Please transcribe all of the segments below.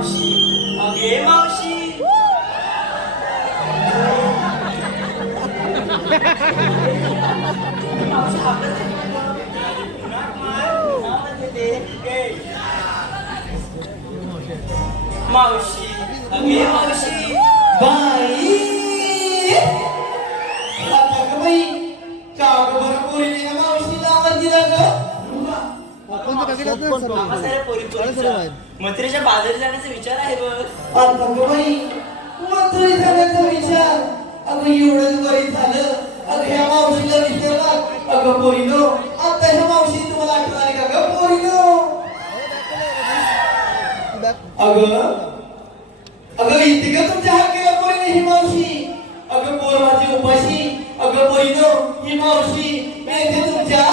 ましあげましเอาสามนาทีมาเดิมนักไม้น้ำมันจะเด็กเก่งเมาชีอันนี้เมาชีบายทำไมก็ไม่กล่าวกับบริบูรณ์ในเมาชีแล้วมันจะเลิก जाण्याचा विचार अगं एवढंच बरी झालं. अगं ह्या मावशीला विचारला अगं पोरीनो आता ह्या मावशी तुम्हाला आठवण आली का ग पोरीनो? अगं अगं इथे का तुमच्या हात गेला पोरीने ही मावशी? अगं पोर माझी उपाशी. अगं पोरीनो ही मावशी मी तुमच्या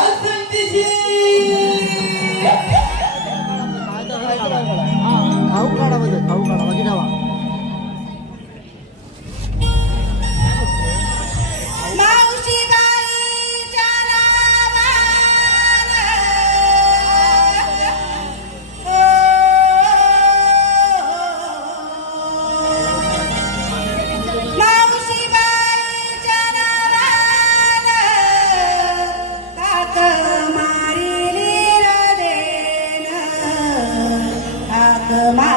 my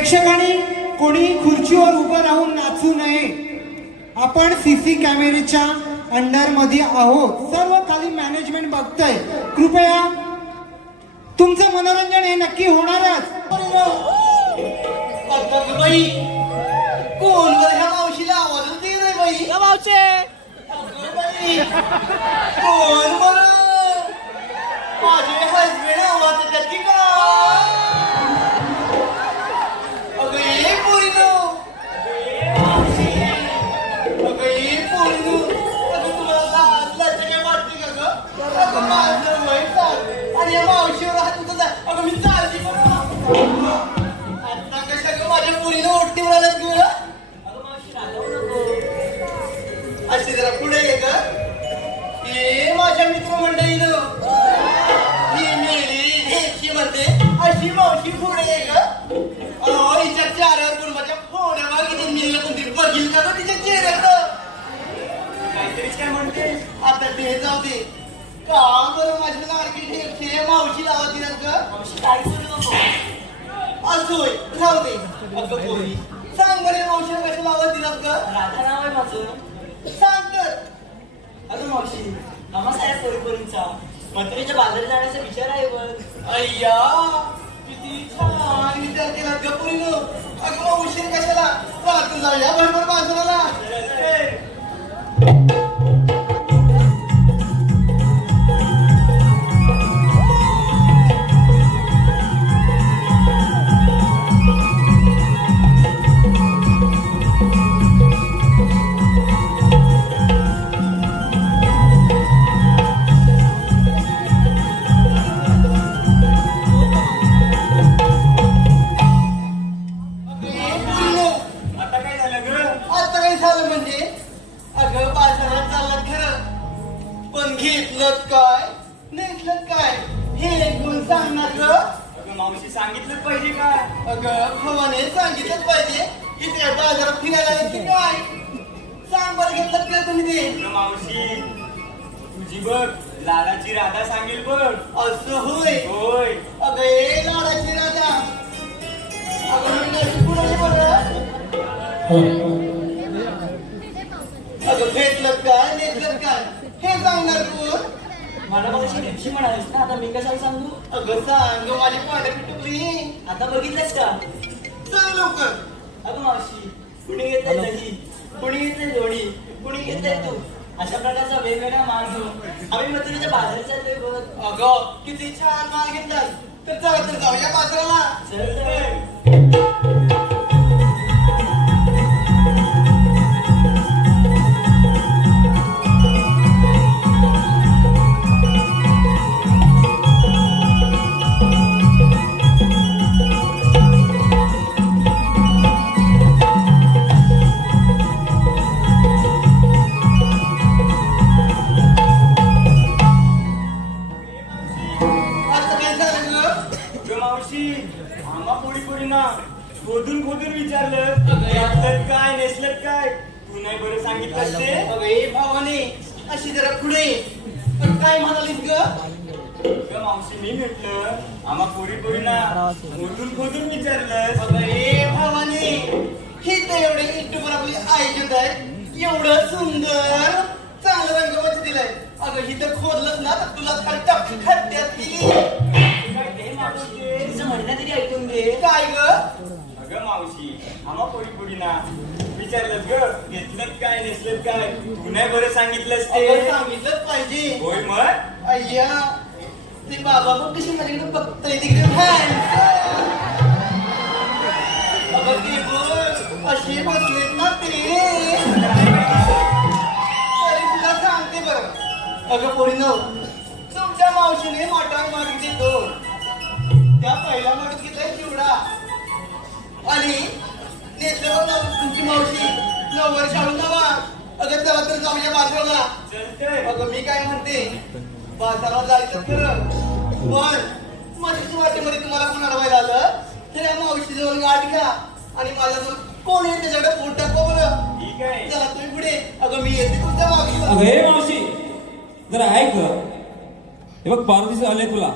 प्रेक्षकांनी कोणी खुर्चीवर उभं राहून नाचू नये. आपण सीसी कॅमेरेच्या अंडरमध्ये आहोत. सर्व खाली मॅनेजमेंट बघतय. कृपया तुमचं मनोरंजन हे नक्की होणारच बाई कोण ह्या मावशीला आवाजच दे रे बाई. मावशे. अगं बाई कोण बर माझे हसबेंड आवाज देतात की का माझ्या मित्रमंडळीनं. ही मेली ही म्हणते. अशी मावशी पुढे हिच्या चारावर कुटुंबाच्या फोड्या मागे मिळलं कोणतरी बघील का तिच्या चेहऱ्याकडं काहीतरीच काय म्हणते? आता ते जाऊ दे. का बरं माझ्या लाडकी ठेवते मावशी लावा दिलात ग? मावशी काही करू नको? असोय राहू दे. अगं पोरी सांग बरे मावशीला कशा लावा दिलात ग? राधा नाव आहे माझं. सांग तर. अगं मावशी साहेब पोरीपोरींचा मंत्रीच्या बाजारात जाण्याचा विचार आहे वर अय्या किती छान. विचार केला गपुरीनो अगं मग उशीर कशाला? राहतून जाऊया भरभर बाजूला अगं भवाने सांगितलंच पाहिजे इथे बाजारात फिरायला येते काय? सांग बरं घेतलं काय तुम्ही ते? मावशी तुझी बघ लालाची राधा सांगेल बघ. असं होय? होय. अगं ए लाडाची राजा अगं मी कशी पुढे बरं अगं भेटलं काय नेटलं काय हे सांगणार कोण? मला मावशी म्हणालीस ना आता मी कशाला सांगू? अगं सांग माझी पिटुकली आता बघितलंस का? सांग लवकर. अगं मावशी कुणी घेतलंय दही? कुणी घेतलंय लोणी कुणी घेतलंय तू अशा प्रकारचा वेगवेगळा माल घेऊन आम्ही मथुरेच्या बाजारात चाललोय बघ. अगं किती छान माल घेतलास. तर चला तर जाऊया बाजाराला. चल. मावशी आम्हा पोळी पोळींना खोदून खोदून विचारलं यातलं काय नेसलं काय? तू नाही बरं सांगितलं ते? अगं ए भावाने अशी जरा पुढे पण काय म्हणालीस ग? मावशी मी म्हटलं आम्हा पोळी पोळींना खोदून खोदून विचारलं ए भावाने हे तर एवढे युट्यूबवर आपली आयोजित आहे. एवढं सुंदर चांगलं रंगवच दिलंय. अगं ही तर खोदलंच ना तर तुला खड्ड्यात खड्ड्यात दिली मावशी तिचं म्हणणं तरी ऐकून घे काय ग अगं मावशी आम्हा पोळींना विचारलं ग घेतलं काय नेसलं काय? तू नाही बरं सांगितलंस ते. सांगितलंच पाहिजे. होय मग? अय्या ते बाबा पण कशी माझ्याकडे बघताय तिकडे. handsome. अगं ते बघ असे बसलेत ना ते. तरी तुला सांगते बरं. अगं पोरीनो तुमच्या मावशीने मटार मागितले दोन. त्या पहिल्या मागत घेतलाय चिवडा. आणि नेसल्यावर ना तुमची मावशी नववर शाळून जावा. अगं चला तर जाऊया बाजूला. चलतंय. अगं मी काय म्हणते? बाजारात जायचं खरं. पण माझ्या वाटेमध्ये तुम्हाला कोण अडवायला आलं? तर या मावशी जवळ गाठ घ्या. आणि माझ्याजवळ कोण आहे त्याच्याकडे पोट टाकवा बरं. ठीक आहे. चला तुम्ही पुढे. अगं मी येते तुमच्या मागे. अगं हे मावशी जरा ऐक ग. हे बघ पार्वतीचं आले तुला.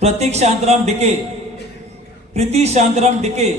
प्रतीक शांतराम डिके प्रीती शांतराम डिके